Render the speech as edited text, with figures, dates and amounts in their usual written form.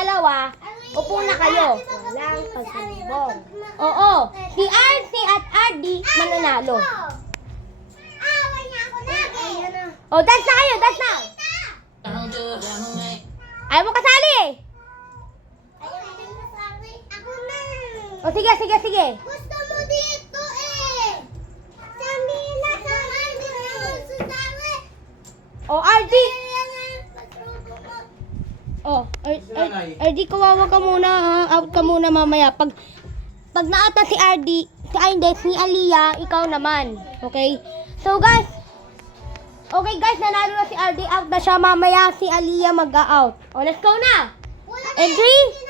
dalawa, upo na kayo. Walang pagsumbong. Oo. Si RC at RD, mananalo. Away niya ako na. O, dance na kayo, dance na. Ayaw mo kasali eh. Ayaw din na sa akin. Ako na. O, sige, sige, sige. Gusto mo dito eh. Sabi na sa akin. Gusto sa akin. O, RD. O, RD, kawawa ka muna ha. Out ka muna mamaya. Pag naata si RD, si Index, ni Aliyah, ikaw naman. Okay? So, guys. Okay, guys, nanalo na si RD. Out na siya. Mamaya si Aliyah mag-out. O, let's go na. Wala And 3,